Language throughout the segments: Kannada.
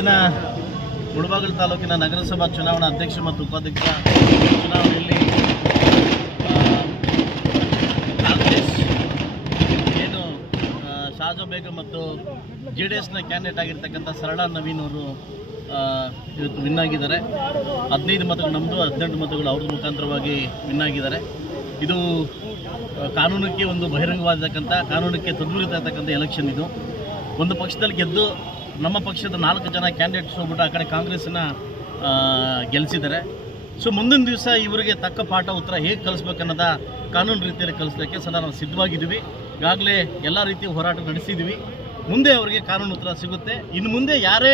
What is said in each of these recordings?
ಇವತ್ತಿನ ಮುಳಬಾಗಿಲು ತಾಲೂಕಿನ ನಗರಸಭಾ ಚುನಾವಣಾ ಅಧ್ಯಕ್ಷ ಮತ್ತು ಉಪಾಧ್ಯಕ್ಷ ಚುನಾವಣೆಯಲ್ಲಿ ಕಾಂಗ್ರೆಸ್ ಏನು ಶಾಜಾ ಬೇಗಂ ಮತ್ತು ಜೆ ಡಿ ಎಸ್ನ ಕ್ಯಾಂಡಿಡೇಟ್ ಆಗಿರ್ತಕ್ಕಂಥ ಸರಳ ನವೀನ್ ಅವರು ಇವತ್ತು ವಿನ್ ಆಗಿದ್ದಾರೆ. ಹದಿನೈದು ಮತಗಳು ನಮ್ಮದು ಹದಿನೆಂಟು ಮತಗಳು ಅವ್ರ ಮುಖಾಂತರವಾಗಿ ವಿನ್ ಆಗಿದ್ದಾರೆ. ಇದು ಕಾನೂನಕ್ಕೆ ಒಂದು ಬಹಿರಂಗವಾಗಿರ್ತಕ್ಕಂಥ, ಕಾನೂನಕ್ಕೆ ತದ್ವಿರುತ್ತಿರ್ತಕ್ಕಂಥ ಎಲೆಕ್ಷನ್ ಇದು. ಒಂದು ಪಕ್ಷದಲ್ಲಿ ಗೆದ್ದು ನಮ್ಮ ಪಕ್ಷದ ನಾಲ್ಕು ಜನ ಕ್ಯಾಂಡಿಡೇಟ್ಸ್ ಹೋಗ್ಬಿಟ್ಟು ಆ ಕಡೆ ಕಾಂಗ್ರೆಸ್ನ ಗೆಲ್ಲಿಸಿದ್ದಾರೆ ಸೊ ಮುಂದಿನ ದಿವಸ ಇವರಿಗೆ ತಕ್ಕ ಪಾಠ ಉತ್ತರ ಹೇಗೆ ಕಲಿಸ್ಬೇಕನ್ನೋದ ಕಾನೂನು ರೀತಿಯಲ್ಲಿ ಕಲಿಸ್ಲಿಕ್ಕೆ ಸದಾ ನಾವು ಸಿದ್ಧವಾಗಿದ್ದೀವಿ. ಈಗಾಗಲೇ ಎಲ್ಲ ರೀತಿಯ ಹೋರಾಟ ನಡೆಸಿದ್ದೀವಿ. ಮುಂದೆ ಅವರಿಗೆ ಕಾನೂನು ಉತ್ತರ ಸಿಗುತ್ತೆ. ಇನ್ನು ಮುಂದೆ ಯಾರೇ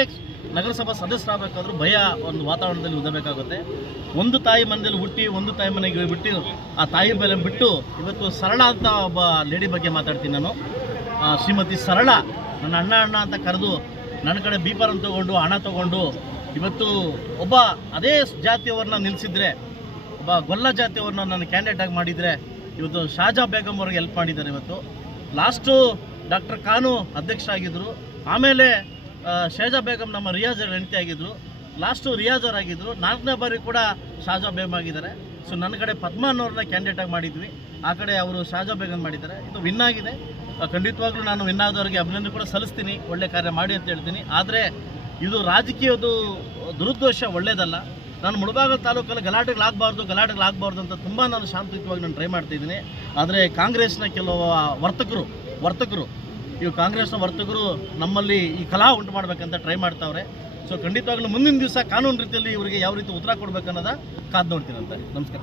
ನಗರಸಭಾ ಸದಸ್ಯರಾಗಬೇಕಾದ್ರೂ ಭಯ ಒಂದು ವಾತಾವರಣದಲ್ಲಿ ಉದಬೇಕಾಗುತ್ತೆ. ಒಂದು ತಾಯಿ ಮನೆಯಲ್ಲಿ ಹುಟ್ಟಿ, ಒಂದು ತಾಯಿ ಮನೆಗೆ ಬಿಟ್ಟು ಆ ತಾಯಿ ಮೇಲೆ ಬಿಟ್ಟು, ಇವತ್ತು ಸರಳ ಅಂತ ಒಬ್ಬ ಲೇಡಿ ಬಗ್ಗೆ ಮಾತಾಡ್ತೀನಿ ನಾನು. ಶ್ರೀಮತಿ ಸರಳ, ನನ್ನ ಅಣ್ಣ ಅಣ್ಣ ಅಂತ ಕರೆದು ನನ್ನ ಕಡೆ ಬೀಪರನ್ನು ತಗೊಂಡು, ಹಣ ತಗೊಂಡು, ಇವತ್ತು ಒಬ್ಬ ಅದೇ ಜಾತಿಯವರನ್ನ ನಿಲ್ಲಿಸಿದ್ರೆ ಒಬ್ಬ ಗೊಲ್ಲ ಜಾತಿಯವ್ರನ್ನ ನನ್ನ ಕ್ಯಾಂಡಿಡೇಟ್ ಆಗಿ ಮಾಡಿದರೆ, ಇವತ್ತು ಶಾಜಾ ಬೇಗಂ ಅವ್ರಿಗೆ ಹೆಲ್ಪ್ ಮಾಡಿದ್ದಾರೆ ಇವತ್ತು. ಲಾಸ್ಟು ಡಾಕ್ಟರ್ ಖಾನು ಅಧ್ಯಕ್ಷ ಆಗಿದ್ದರು ಆಮೇಲೆ ಶೇಜಾ ಬೇಗಂ ನಮ್ಮ ರಿಯಾಜ್ ಹೆಂಡತಿ ಆಗಿದ್ದರು ಲಾಸ್ಟು ರಿಯಾಜ್ ಅವ್ರು ಆಗಿದ್ದರು ನಾಲ್ಕನೇ ಬಾರಿ ಕೂಡ ಶಾಜಾ ಬೇಗಂ ಆಗಿದ್ದಾರೆ. ಸೊ ನನ್ನ ಕಡೆ ಪದ್ಮ ಅವ್ರನ್ನ ಕ್ಯಾಂಡಿಡೇಟ್ ಆಗಿ ಮಾಡಿದ್ವಿ. ಆ ಕಡೆ ಅವರು ಶಾಜಾ ಬೇಗಂ ಮಾಡಿದ್ದಾರೆ. ಇದು ವಿನ್ ಆಗಿದೆ. ಖಂಡಿತವಾಗ್ಲೂ ನಾನು ವಿನ್ ಆದವರಿಗೆ ಅಭಿನಂದನೆ ಕೂಡ ಸಲ್ಲಿಸ್ತೀನಿ. ಒಳ್ಳೆ ಕಾರ್ಯ ಮಾಡಿ ಅಂತ ಹೇಳ್ತೀನಿ. ಆದರೆ, ಇದು ರಾಜಕೀಯದ್ದು ದುರುದ್ದೇಶ ಒಳ್ಳೆಯದಲ್ಲ ನಾನು ಮುಳಬಾಗಲ್ ತಾಲೂಕಲ್ಲಿ ಗಲಾಟೆಗಳಾಗಬಾರ್ದು ಗಲಾಟೆಗಳಾಗಬಾರ್ದು ಅಂತ ತುಂಬ ನಾನು ಶಾಂತಿಯುತವಾಗಿ ನಾನು ಟ್ರೈ ಮಾಡ್ತಿದ್ದೀನಿ. ಆದರೆ ಕಾಂಗ್ರೆಸ್ನ ಕೆಲವು ವರ್ತಕರು ವರ್ತಕರು ಇವು ಕಾಂಗ್ರೆಸ್ನ ವರ್ತಕರು ನಮ್ಮಲ್ಲಿ ಈ ಕಲಾ ಉಂಟು ಮಾಡಬೇಕಂತ ಟ್ರೈ ಮಾಡ್ತಾವ್ರೆ. ಸೊ ಖಂಡಿತವಾಗ್ಲೂ ಮುಂದಿನ ದಿವಸ ಕಾನೂನು ರೀತಿಯಲ್ಲಿ ಇವರಿಗೆ ಯಾವ ರೀತಿ ಉತ್ತರ ಕೊಡ್ಬೇಕನ್ನೋದ ಕಾದು ನೋಡ್ತೀನಂತೆ. ನಮಸ್ಕಾರ.